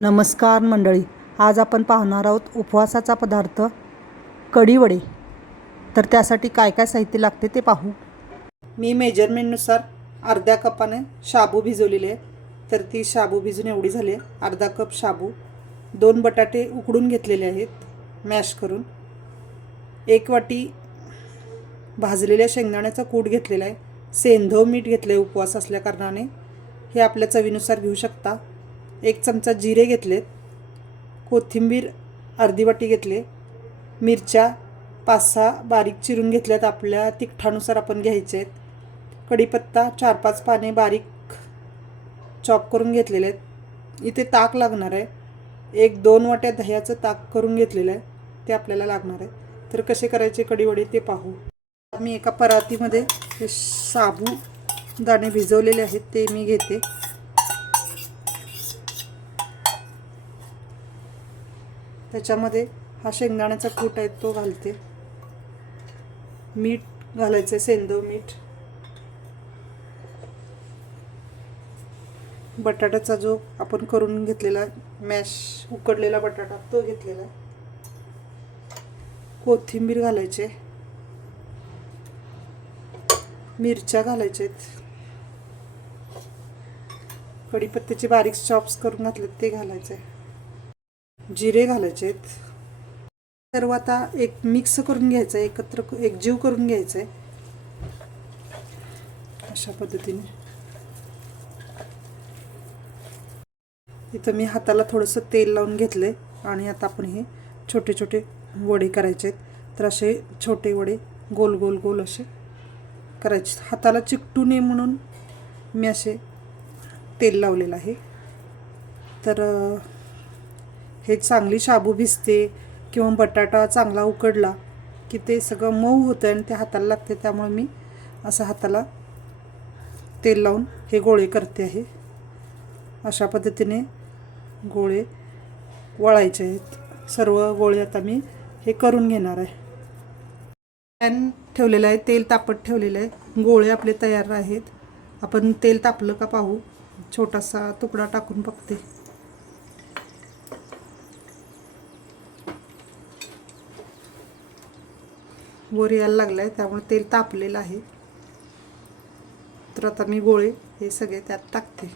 नमस्कार मंडळी आज आपण पाहणार आहोत उपवासाचा पदार्थ कढीवडे. तर त्यासाठी काय काय साहित्य लागते ते पाहू. मी मेजरमेंटनुसार अर्ध्या कपाने शाबू भिजवलेले आहे तर ती शाबू भिजून एवढी झाली आहे. अर्धा कप शाबू दोन बटाटे उकडून घेतलेले आहेत मॅश करून. एक वाटी भाजलेल्या शेंगदाण्याचा कूट घेतलेला आहे. सेंधव मीठ घेतलं आहे उपवास असल्या कारणाने. हे आपल्या चवीनुसार घेऊ शकता. एक चमचा जिरे घेतलेत. कोथिंबीर अर्धी वाटी घेतले. मिरच्या पाच सहा बारीक चिरून घेतल्यात. आपल्या तिखटानुसार आपण घ्यायचे आहेत. कढीपत्ता चार पाच पाने बारीक चॉप करून घेतलेले आहेत. इथे ताक लागणार आहे. एक दोन वाट्या दह्याचं ताक करून घेतलेलं आहे. ते आपल्याला लागणार आहे. तर कसे करायचे कढीवडे ते पाहू. मी एका परातीमध्ये हे साबू दाणे भिजवलेले आहेत. ते मी घेते. त्याच्यामध्ये हा शेंगदाण्याचा कूट आहे तो घालते. मीठ घालायचं आहे सेंदव मीठ. बटाट्याचा जो आपण करून घेतलेला मॅश उकडलेला बटाटा तो घेतलेला आहे. कोथिंबीर घालायचे मिरच्या घालायचे कढीपत्त्याचे बारीक चॉप्स करून घातले ते घालायचे जिरे घालायचे आहेत सर्व आता एक मिक्स करून घ्यायचं आहे एकत्र एक जीव करून घ्यायचं आहे अशा पद्धतीने. इथं मी हाताला थोडंसं तेल लावून घेतले आणि आता आपण हे छोटे छोटे वडे करायचे आहेत तर असे छोटे वडे गोल गोल गोल असे करायचे हाताला चिकटू नये म्हणून मी असे तेल लावलेलं आहे. तर हे चांगली शाबू भिजते किंवा बटाटा चांगला उकडला की ते सगळं मऊ होतं आणि ते हाताला लागते. त्यामुळे मी असं हाताला तेल लावून हे गोळे करते आहे. अशा पद्धतीने गोळे वळायचे आहेत. सर्व गोळे आता मी हे करून घेणार आहे. पॅन ठेवलेलं आहे तेल तापत ठेवलेलं आहे. गोळे आपले तयार आहेत. आपण तेल तापलं का पाहू. छोटासा तुकडा टाकून बघते. वर यायला लागलं आहे त्यामुळे तेल तापलेलं आहे. तर आता मी गोळे हे सगळे त्यात टाकते.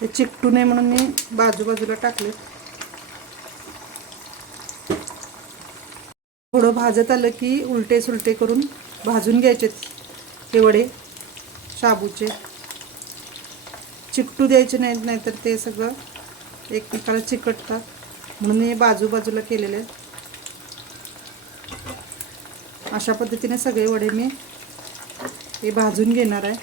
ते चिकटू नये म्हणून मी बाजूबाजूला टाकले थोडं भाजत आलं की उलटे सुलटे करून भाजून घ्यायचे हे वडे शाबूचे. चिकटू द्यायचे नाहीत नाहीतर ते सगळं एकमेकाला चिकटतात. म्हणून हे बाजूबाजूला केलेले आहेत. अशा पद्धतीने सगळे वडे मी हे भाजून घेणार आहे.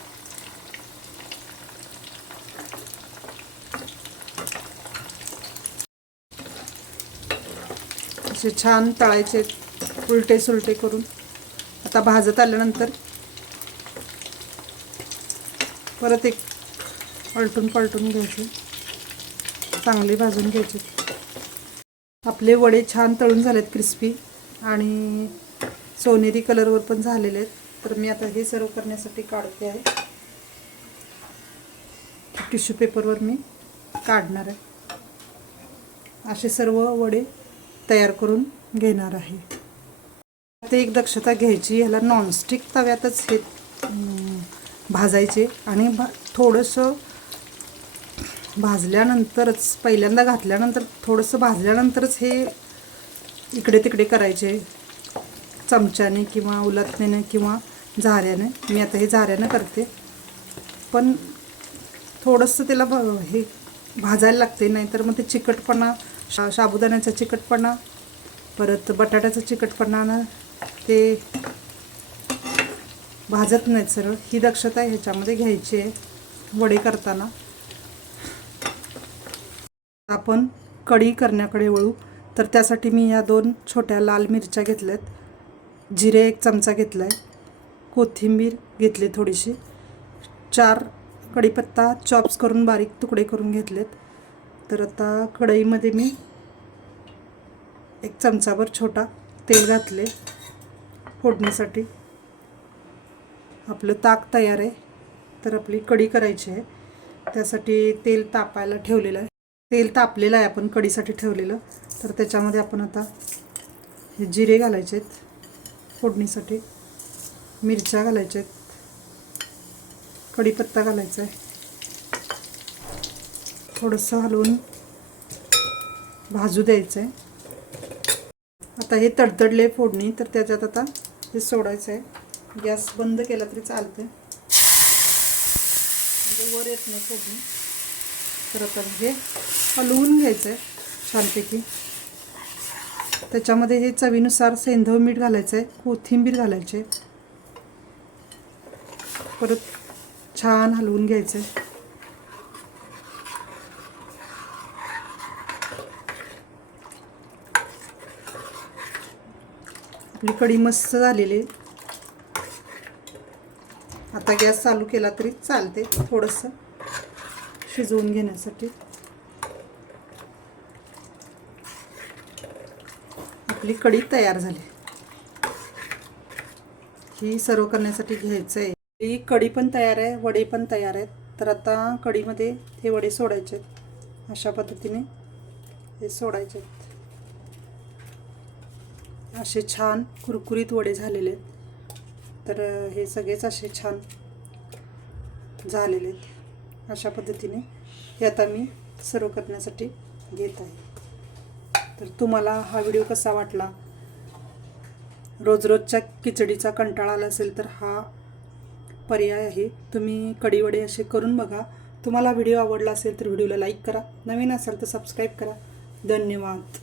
असे छान तळायचे उलटे सुलटे करून. आता भाजत आल्यानंतर परत एक पलटून पलटून घ्यायचे. चांगले भाजून घ्यायचे. आपले वडे छान तळून झालेत क्रिस्पी आणि सोनेरी कलरवर पण झालेले आहेत. तर मी आता हे सर्व करण्यासाठी काढते आहे. टिश्यू पेपरवर मी काढणार आहे. असे सर्व वडे तयार करून घेणार आहे. ते एक दक्षता घ्यायची ह्याला नॉनस्टिक तव्यातच हे भाजायचे. आणि भा थोडंसं भाजल्यानंतरच पहिल्यांदा घातल्यानंतर थोडंसं भाजल्यानंतरच हे इकडे तिकडे करायचे. चमच्याने किंवा उलटण्याने किंवा झाऱ्याने. मी आता हे झाऱ्यानं करते. पण थोडंसं त्याला हे भाजायला लागते नाहीतर मग ते चिकटपणा शा साबुदाण्याचा चिकटपणा परत बटाट्याचा चिकटपणा ते भाजत नाहीत सरळ. ही दक्षता ह्याच्यामध्ये घ्यायची आहे वडे करताना. आपण कढी करण्याकडे वळू. तर त्यासाठी मी या दोन छोट्या लाल मिरच्या घेतल्यात. जिरे एक चमचा घेतला आहे कोथिंबीर घेतली थोडीशी. चार कढीपत्ता चॉप्स करून बारीक तुकडे करून घेतलेत. तर आता कढईमध्ये मी एक चमचाभर छोटा तेल घातले फोडणीसाठी आपलं ताक तयार आहे तर आपली कढी करायची आहे. त्यासाठी तेल तापायला ठेवलेलं आहे. तेल तापलेलं आहे आपण कढीसाठी ठेवलेलं. तर त्याच्यामध्ये आपण आता हे जिरे घालायचे आहेत फोडणीसाठी. मिरच्या घालायच्या आहेत. कढीपत्ता घालायचा आहे. थोडंसं हलवून भाजू द्यायचं आहे. आता हे तडतडले फोडणी तर त्याच्यात आता हे सोडायचं आहे. गॅस बंद केला तरी चालते म्हणजे वर येत नाही फोडून तर आता हे हलवून घ्यायचं आहे छानपैकी. त्याच्यामध्ये हे चवीनुसार सेंधव मीठ घालायचं आहे. कोथिंबीर घालायचे परत छान हलवून घ्यायचं आहे. आपली कढी मस्त झालेली. आता गॅस चालू केला तरी चालते थोडंसं शिजवून घेण्यासाठी. आपली कढी तयार झाली. ही सर्व करण्यासाठी घ्यायचं आहे ही कढी पण तयार आहे वडे पण तयार आहेत. तर आता कढीमध्ये हे वडे सोडायचे आहेत अशा पद्धतीने हे सोडायचे आहेत असे छान कुरकुरीत वडे झालेले आहेत. तर हे सगळेच असे छान झालेले आहेत. अशा पद्धतीने हे आता मी सर्व करण्यासाठी घेत आहे. तर तुम्हाला हा व्हिडिओ कसा वाटला? रोज रोजच्या खिचडीचा कंटाळा आला असेल तर हा पर्याय आहे. तुम्ही कडीवडे असे करून बघा. तुम्हाला व्हिडिओ आवडला असेल तर व्हिडिओला लाईक करा. नवीन असाल तर सबस्क्राईब करा. धन्यवाद.